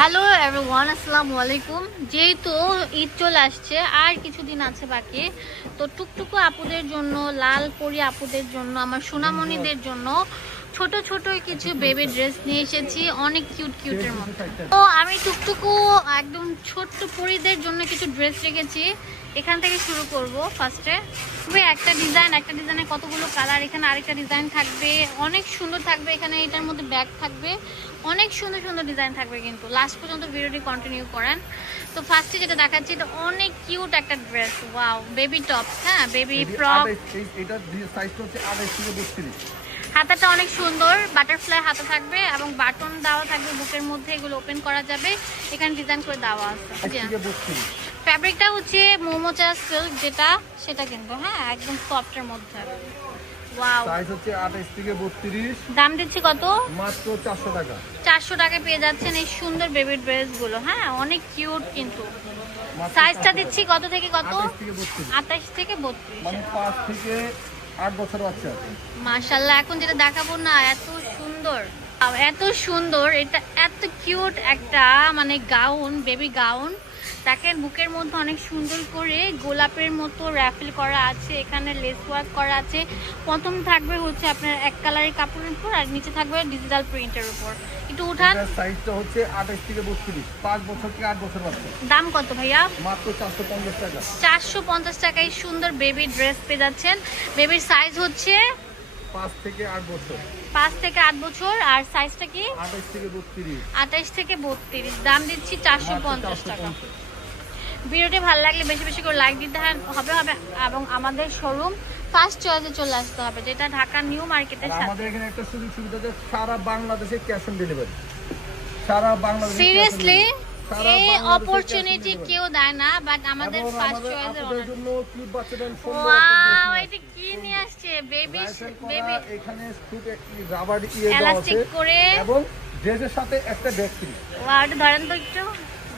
Hello everyone, আসসালামু আলাইকুম। যেহেতু ঈদ চলে আসছে আর কিছুদিন আছে বাকি, তো টুকটুকু আপুদের জন্য, লাল পরি আপুদের জন্য, আমার সোনামণিদের জন্য ছোট ছোট কিছু বেবি ড্রেস নিয়ে এসেছি, অনেক কিউট কিউটের মধ্যে। তো আমি টুকটুকু একদম ছোট্ট পরিদের জন্য কিছু ড্রেস রেখেছি। এখান থেকে শুরু করব। ফার্স্টে একটা ডিজাইনে কতগুলো কালার, এখানে আরেকটা ডিজাইন থাকবে, অনেক সুন্দর থাকবে। এখানে এটার মধ্যে ব্যাগ থাকবে, অনেক সুন্দর সুন্দর ডিজাইন থাকবে, কিন্তু লাস্ট পর্যন্ত ভিডিওটি কন্টিনিউ করেন। তো ফার্স্টে যেটা দেখাচ্ছি, এটা অনেক কিউট একটা ড্রেস। ওয়াও, বেবি টপ, হ্যাঁ বেবি ফ্রক। এটা সাইজটা হচ্ছে 28 থেকে 32। হাতাটা অনেক সুন্দর, বাটারফ্লাই হাতা থাকবে এবং বাটন দেওয়া থাকবে বুকের মধ্যে, এগুলো ওপেন করা যাবে। এখানে ডিজাইন করে দেওয়া আছে। ফ্যাব্রিকটা হচ্ছে মোমোচা সিল্ক, যেটা সেটা কিন্তু হ্যাঁ একদম সফটের মধ্যে। ওয়াও, সাইজ হচ্ছে 28 থেকে 32। দাম দিচ্ছি কত? মাত্র 400 টাকা। 400 টাকায় পেয়ে যাচ্ছেন এই সুন্দর বেবি ড্রেস গুলো। হ্যাঁ অনেক কিউট কিন্তু। সাইজটা দিচ্ছি কত থেকে কত? 28 থেকে 32, মানে 5 থেকে 8 বছর বাচ্চা। মাশাআল্লাহ। এখন যেটা দেখাবো না, এত সুন্দর, এত সুন্দর, এটা এত কিউট একটা মানে গাউন, বেবি গাউন। দেখেন বুকের মধ্যে অনেক সুন্দর করে গোলাপের মতো র্যাফেল করা আছে, এখানে লেস ওয়ার্ক করা আছে। প্রথম থাকবে হচ্ছে আপনার এক কালারের কাপড়ের উপর, আর নিচে থাকবে ডিজিটাল প্রিন্টের উপর। একটু উঠান। সাইজটা হচ্ছে 28 থেকে 32, 5 বছর থেকে 8 বছর বাচ্চা। দাম কত ভাইয়া? মাত্র 450 টাকা। 450 টাকায় সুন্দর বেবি ড্রেস পেয়ে যাচ্ছেন। বেবির সাইজ হচ্ছে 5 থেকে 8 বছর। 5 থেকে 8 বছর। আর সাইজটা কি? 28 থেকে 32। 28 থেকে 32। দাম দিচ্ছি 450 টাকা। ভিডিওটি ভালো লাগলে বেশি বেশি করে লাইক দিতে হবে এবং আমাদের শোরুম ফার্স্ট চয়েসে চলে আসতে হবে, যেটা ঢাকা নিউ মার্কেটের সাথে। আমাদের এখানে একটা সুযোগ সুবিধা আছে, সারা বাংলাদেশে ক্যাশ অন ডেলিভারি। সারা বাংলাদেশে সিরিয়াসলি এই অপরচুনিটি কেউ দেয় না, বাট আমাদের ফার্স্ট চয়েসের জন্য কিউট বাচ্চাদের ওয়াও, এটা কি নিয়ে আসছে? বেবি এখানে খুব একটি রাবার ইয়ে দেওয়া আছে এলাস্টিক করে, এবং ড্রেসের সাথে একটা ব্যাগ ফ্রি। ওয়াও, এটা ধরেন তো একটু,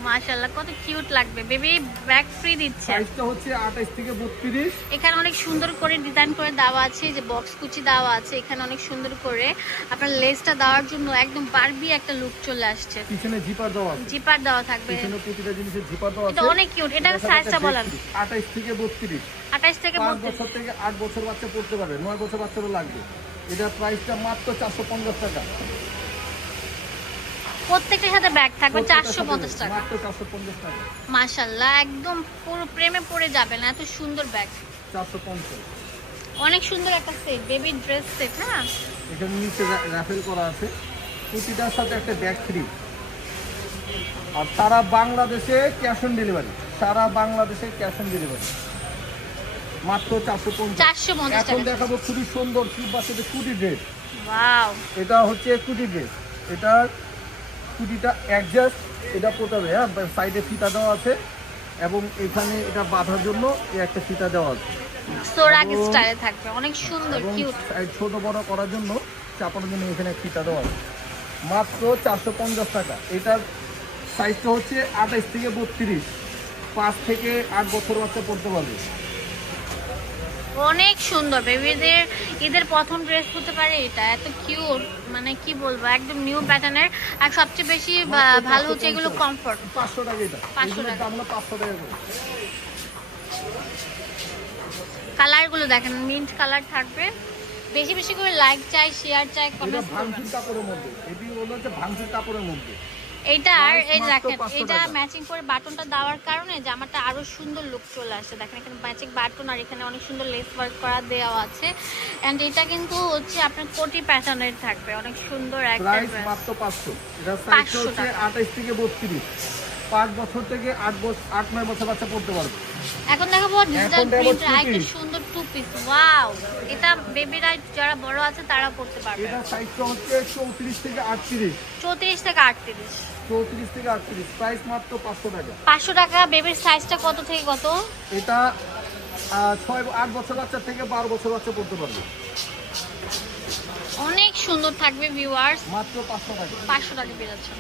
মাশাআল্লাহ কত কিউট লাগবে। বেবি ব্যাগ ফ্রি দিচ্ছে। সাইজটা হচ্ছে 28 থেকে 32। এখানে অনেক সুন্দর করে ডিজাইন করে দেওয়া আছে, যে বক্স কুচি দেওয়া আছে। এখানে অনেক সুন্দর করে আপনার লেসটা দেওয়ার জন্য একদম বারবি একটা লুক চলে আসছে। পিছনে জিপার দেওয়া আছে, জিপার দেওয়া থাকবে, পিছনে প্রতিটা জিনিসের জিপার দেওয়া আছে। এটা অনেক কিউট। এটা সাইজটা বলেন। 28 থেকে 32। 28 থেকে 5 32। বছর থেকে 8 বছর বাচ্চা পড়তে পারবে, 9 বছর বাচ্চারও লাগবে। এটার প্রাইসটা মাত্র 450 টাকা। প্রত্যেকটার সাথে ব্যাগ থাকবে 450 টাকা। মাত্র 450 টাকা। মাশাআল্লাহ, একদম পুরো প্রেমে পড়ে যাবেন, এত সুন্দর ব্যাগ। 450। অনেক সুন্দর একটা সেট, বেবি ড্রেস সেট। হ্যাঁ এখানে নিচে রাফেল করা আছে, প্রতিটার সাথে একটা ব্যাগ ফ্রি। আর সারা বাংলাদেশে ক্যাশ অন ডেলিভারি। সারা বাংলাদেশে ক্যাশ অন ডেলিভারি মাত্র 450 টাকা। এখন দেখাবো খুবই সুন্দর কিউট বাচ্চাদের কুটি ড্রেস। ওয়াও, এটা হচ্ছে কুটি ড্রেস। এটার কুটিটা অ্যাডজাস্ট, এটা পড়তে হবে। হ্যাঁ, সাইডে ফিতা দেওয়া আছে এবং এখানে এটা বাঁধার জন্য একটা ফিতা দেওয়া আছে। সোরাগ স্টাইলে থাকবে, অনেক সুন্দর কিউট। ছোট বড় করার জন্য চাপানোর জন্য এখানে ফিতা দেওয়া আছে। মাত্র 450 টাকা। এটার সাইজটা হচ্ছে 28 থেকে 32, 5 থেকে 8 বছর বাচ্চা পড়তে পারবে। অনেক সুন্দর, বেবিদের ঈদের প্রথম ড্রেস হতে পারে এটা। এত কিউট, মানে কি বলবো, একদম নিউ প্যাটার্নের। আর সবচেয়ে বেশি ভালো হচ্ছে এগুলো কমফোর্ট। 500 টাকা। এটা 500 টাকা। আমরা 500 টাকা করে। কালার গুলো দেখেন, মিন্ট কালার থাকবে। বেশি বেশি করে লাইক চাই, শেয়ার চাই, কমেন্ট করবেন। ভাঙচুর কাপড়ের মধ্যে, এটি হলো যে ভাঙচুর কাপড়ের মধ্যে। এইটার এই দেখেন, এটা ম্যাচিং করে বাটনটা দেওয়ার কারণে জামাটা আরো সুন্দর লুক চলে আসে। দেখেন এখানে ম্যাচিং বাটন, আর এখানে অনেক সুন্দর লেস ওয়ার্ক করা দেওয়া আছে। এন্ড এটা কিন্তু হচ্ছে আপনার কোটি প্যাটার্নের থাকবে, অনেক সুন্দর একটা প্রাইস মাত্র 500। এটা সাইজ হচ্ছে 28 থেকে 32, 5 বছর থেকে 8-9 বছর বাচ্চা পড়তে পারবে। এখন দেখাবো ডিজিটাল প্রিন্টের একটা সুন্দর টু পিস। ওয়াও, এটা বেবিরা যারা বড় আছে তারা পড়তে পারবে। এটা সাইজটা হচ্ছে 34 থেকে 38। 34 থেকে 38। 34 থেকে 38। প্রাইস মাত্র 500 টাকা। 500 টাকা। বেবির সাইজটা কত থেকে কত? এটা 6-8 বছর বাচ্চা থেকে 12 বছর বাচ্চা পড়তে পারবে। অনেক সুন্দর থাকবে ভিউয়ার্স। মাত্র 500 টাকা। 500 টাকা পেয়ে যাচ্ছে।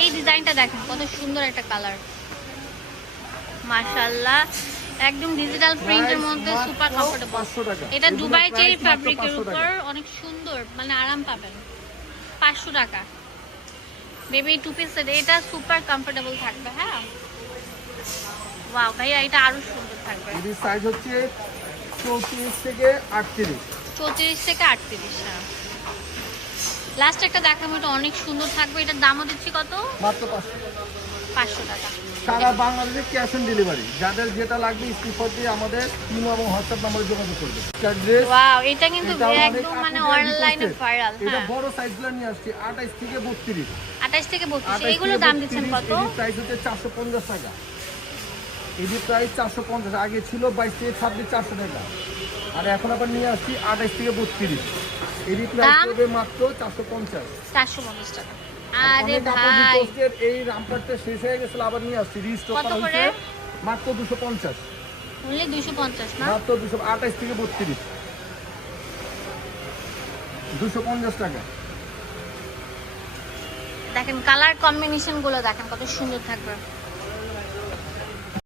এই ডিজাইনটা দেখেন কত সুন্দর একটা কালার, মাশাআল্লাহ, একদম ডিজিটাল প্রিন্টের মধ্যে সুপার কমফোর্টেবল। এটা দুবাই চেরি ফ্যাব্রিকের উপর, অনেক সুন্দর, মানে আরাম পাবেন। 500 টাকা। বেবি টু পিস সেট, এটা সুপার কমফোর্টেবল থাকবে। হ্যাঁ ওয়াও ভাইয়া, এটা আরো সুন্দর থাকবে। এর সাইজ হচ্ছে 34 থেকে 38। 34 থেকে 38। হ্যাঁ লাস্ট একটা দেখাবো, এটা অনেক সুন্দর থাকবে। এটার দামও দিচ্ছি কত? মাত্র 500। 500 টাকা। সারা বাংলাদেশে ক্যাশ অন ডেলিভারি। যাদের যেটা লাগবে স্ক্রিনশট দিয়ে আমাদের ইমো এবং হোয়াটসঅ্যাপ নম্বরে যোগাযোগ করবে। ড্রেস ওয়াও, এটা কিন্তু এটাও একদম মানে আপুদের অনলাইনে requested। ভাইরাল। এটা হ্যাঁ বড় সাইজগুলো নিয়ে আসছি 28 থেকে 32। 28 থেকে 32। 28 এগুলো থেকে দাম 32, দিচ্ছেন কত? এর প্রাইস হচ্ছে 450 টাকা। এর প্রাইস 450, আগে ছিল 22 থেকে 26 400 টাকা। আর এখন আবার নিয়ে আসছি 28 থেকে 32। এর প্রাইস দাম? হবে মাত্র 450। 450 টাকা। আরে অনেক আপু ভাই রিকোয়েস্টের এই রামপারটা শেষ হয়ে গেছিল, আবার নিয়ে আসছি রিস্টক কত করা করে? হয়েছে মাত্র 250। অনলি 250 না? মাত্র 228 থেকে 32, 250 টাকা। দেখেন কালার কম্বিনেশন গুলো দেখেন কত সুন্দর থাকবে।